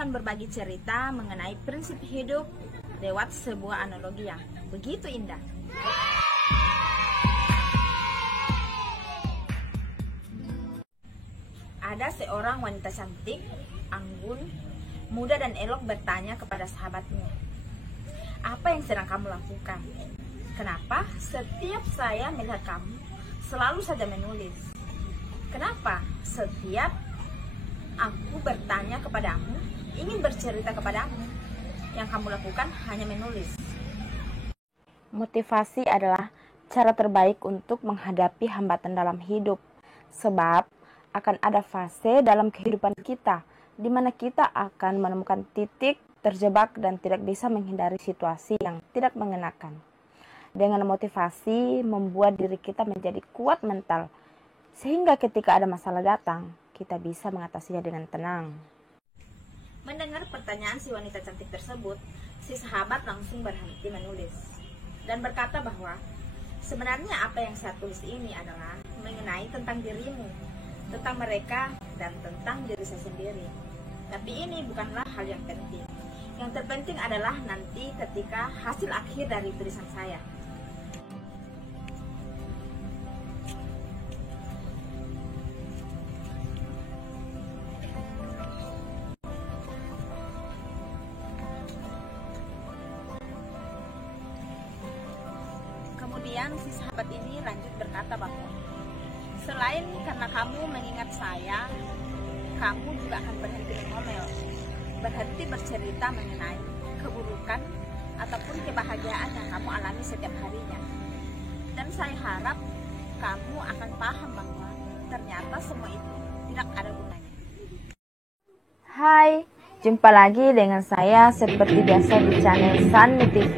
akan berbagi cerita mengenai prinsip hidup lewat sebuah analogi yang begitu indah. Ada seorang wanita cantik, anggun, muda dan elok bertanya kepada sahabatnya, "Apa yang sedang kamu lakukan? Kenapa setiap saya melihat kamu selalu saja menulis? Kenapa setiap aku bertanya kepadamu, ingin bercerita kepadamu, yang kamu lakukan hanya menulis?" Motivasi adalah cara terbaik untuk menghadapi hambatan dalam hidup, sebab akan ada fase dalam kehidupan kita di mana kita akan menemukan titik terjebak dan tidak bisa menghindari situasi yang tidak mengenakan. Dengan motivasi membuat diri kita menjadi kuat mental, sehingga ketika ada masalah datang, kita bisa mengatasinya dengan tenang. Mendengar pertanyaan si wanita cantik tersebut, si sahabat langsung berhenti menulis dan berkata bahwa sebenarnya apa yang saya tulis ini adalah mengenai tentang dirimu, tentang mereka, dan tentang diri saya sendiri. Tapi ini bukanlah hal yang penting. Yang terpenting adalah nanti ketika hasil akhir dari tulisan saya. Kemudian si sahabat ini lanjut berkata bahwa selain karena kamu mengingat saya, kamu juga akan berhenti mengomel, berhenti bercerita mengenai keburukan ataupun kebahagiaan yang kamu alami setiap harinya. Dan saya harap kamu akan paham bahwa ternyata semua itu tidak ada gunanya. Hai, jumpa lagi dengan saya seperti biasa di channel Sunny TV.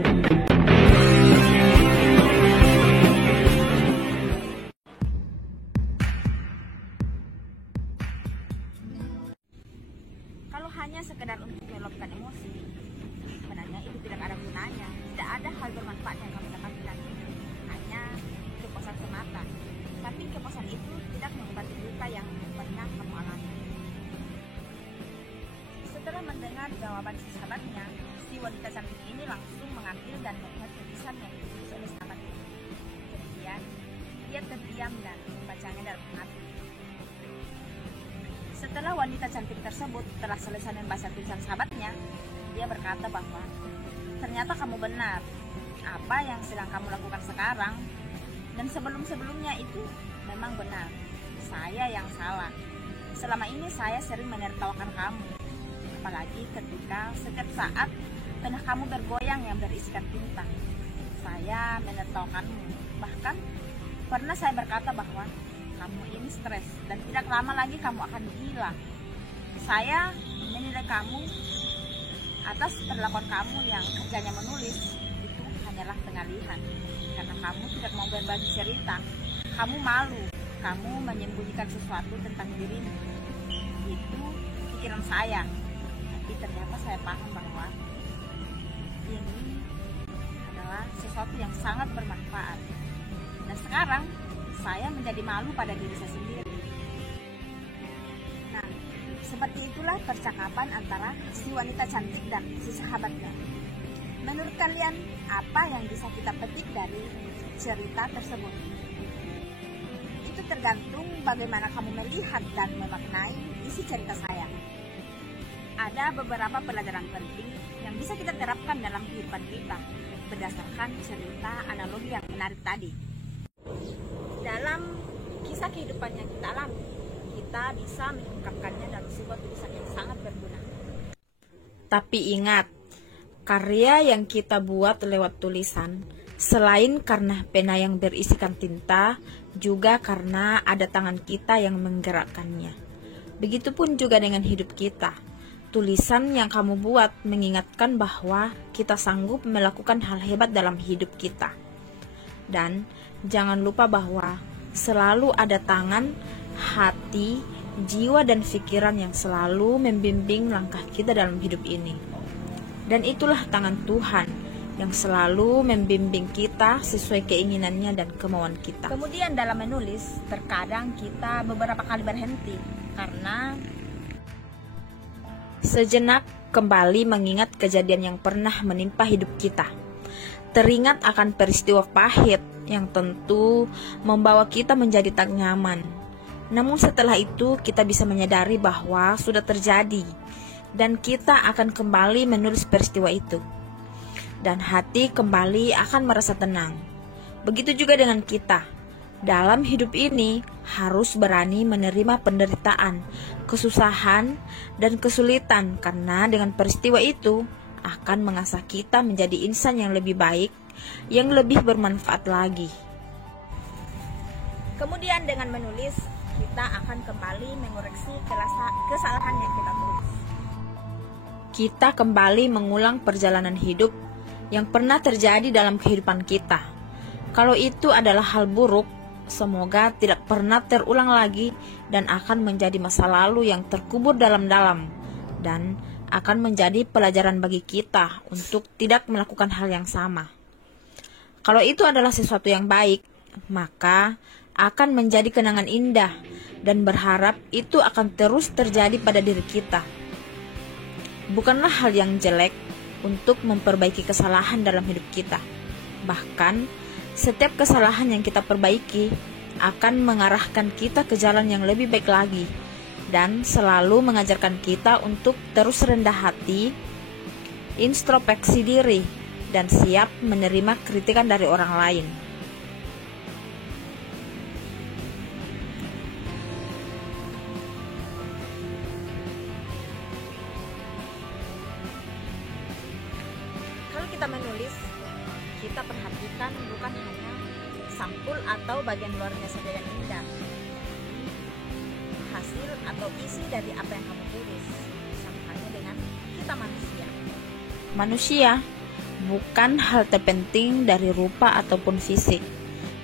Kalau hanya sekedar untuk meluapkan emosi, sebenarnya itu tidak ada gunanya. Tidak ada hal bermanfaat yang kamu dapatkan, hanya kepuasan semata. Tapi kepuasan itu tidak mengobati luka yang pernah kamu alami. Setelah mendengar jawaban si sahabatnya, si wanita cantik ini langsung mengambil dan melihat tulisan yang ditulis oleh sahabatnya. Kemudian dia terdiam dan membacanya dalam hati. Setelah wanita cantik tersebut telah selesai membaca tulisan sahabatnya, dia berkata bahwa ternyata kamu benar. Apa yang sedang kamu lakukan sekarang dan sebelum-sebelumnya itu memang benar. Saya yang salah. Selama ini saya sering menertawakan kamu, apalagi ketika setiap saat tengah kamu bergoyang yang berisikan tinta. Saya menertawakanmu. Bahkan pernah saya berkata bahwa kamu ini stres dan tidak lama lagi kamu akan gila. Saya menilai kamu atas perlakuan kamu yang kerjanya menulis itu hanyalah pengalihan. Karena kamu tidak mau berbagi cerita, kamu malu, kamu menyembunyikan sesuatu tentang dirimu. Itu pikiran saya. Tapi ternyata saya paham bahwa ini adalah sesuatu yang sangat bermanfaat. Dan sekarang saya menjadi malu pada diri saya sendiri. Nah, seperti itulah percakapan antara si wanita cantik dan si sahabatnya. Menurut kalian, apa yang bisa kita petik dari cerita tersebut? Itu tergantung bagaimana kamu melihat dan memaknai isi cerita saya. Ada beberapa pelajaran penting yang bisa kita terapkan dalam kehidupan kita berdasarkan cerita analogi yang menarik tadi. Dalam kisah kehidupan yang kita alami, kita bisa mengungkapkannya dalam sebuah tulisan yang sangat berguna. Tapi ingat, karya yang kita buat lewat tulisan, selain karena pena yang berisikan tinta, juga karena ada tangan kita yang menggerakkannya. Begitupun juga dengan hidup kita. Tulisan yang kamu buat mengingatkan bahwa kita sanggup melakukan hal hebat dalam hidup kita. Dan jangan lupa bahwa selalu ada tangan, hati, jiwa, dan pikiran yang selalu membimbing langkah kita dalam hidup ini. Dan itulah tangan Tuhan yang selalu membimbing kita sesuai keinginannya dan kemauan kita. Kemudian dalam menulis, terkadang kita beberapa kali berhenti karena Sejenak kembali mengingat kejadian yang pernah menimpa hidup kita. Teringat akan peristiwa pahit yang tentu membawa kita menjadi tak nyaman. Namun setelah itu kita bisa menyadari bahwa sudah terjadi dan kita akan kembali menulis peristiwa itu. Dan hati kembali akan merasa tenang. Begitu juga dengan kita. Dalam hidup ini harus berani menerima penderitaan, kesusahan, dan kesulitan karena dengan peristiwa itu akan mengasah kita menjadi insan yang lebih baik, yang lebih bermanfaat lagi. Kemudian dengan menulis, kita akan kembali mengoreksi kesalahan yang kita tulis. Kita kembali mengulang perjalanan hidup yang pernah terjadi dalam kehidupan kita. Kalau itu adalah hal buruk, semoga tidak pernah terulang lagi dan akan menjadi masa lalu yang terkubur dalam-dalam dan akan menjadi pelajaran bagi kita untuk tidak melakukan hal yang sama. Kalau itu adalah sesuatu yang baik, maka akan menjadi kenangan indah dan berharap itu akan terus terjadi pada diri kita. Bukanlah hal yang jelek untuk memperbaiki kesalahan dalam hidup kita. Bahkan, setiap kesalahan yang kita perbaiki akan mengarahkan kita ke jalan yang lebih baik lagi dan selalu mengajarkan kita untuk terus rendah hati, introspeksi diri, dan siap menerima kritikan dari orang lain. Kalau kita menulis, kita perhatikan bukan hanya sampul atau bagian luarnya saja yang indah, hasil atau isi dari apa yang kamu tulis. Sama halnya dengan kita manusia. Manusia bukan hal terpenting dari rupa ataupun fisik,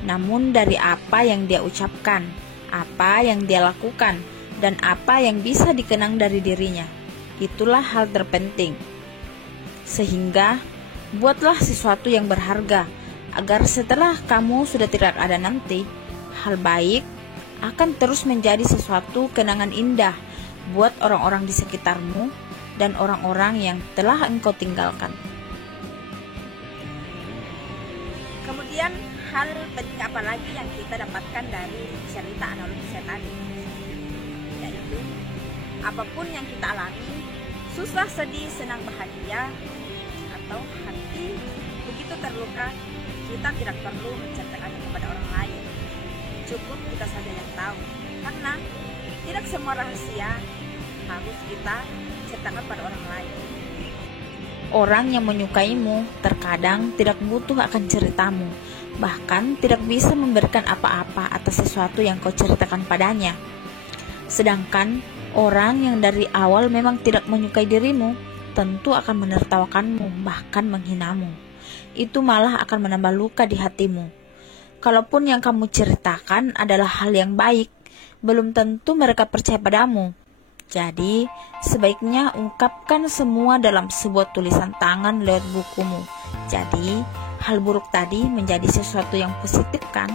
namun dari apa yang dia ucapkan, apa yang dia lakukan, dan apa yang bisa dikenang dari dirinya. Itulah hal terpenting. Sehingga buatlah sesuatu yang berharga, agar setelah kamu sudah tidak ada nanti, hal baik akan terus menjadi sesuatu kenangan indah buat orang-orang di sekitarmu dan orang-orang yang telah engkau tinggalkan. Kemudian hal penting apa lagi yang kita dapatkan dari cerita analogi saya tadi? Yaitu, apapun yang kita alami, susah, sedih, senang, bahagia, atau hati begitu terluka, kita tidak perlu menceritakannya kepada orang lain. Cukup kita saja yang tahu, karena tidak semua rahasia harus kita ceritakan pada orang lain. Orang yang menyukaimu terkadang tidak butuh akan ceritamu, bahkan tidak bisa memberikan apa-apa atas sesuatu yang kau ceritakan padanya. Sedangkan orang yang dari awal memang tidak menyukai dirimu, tentu akan menertawakanmu, bahkan menghinamu. Itu malah akan menambah luka di hatimu. Kalaupun yang kamu ceritakan adalah hal yang baik, belum tentu mereka percaya padamu. Jadi, sebaiknya ungkapkan semua dalam sebuah tulisan tangan lewat bukumu. Jadi, hal buruk tadi menjadi sesuatu yang positif kan?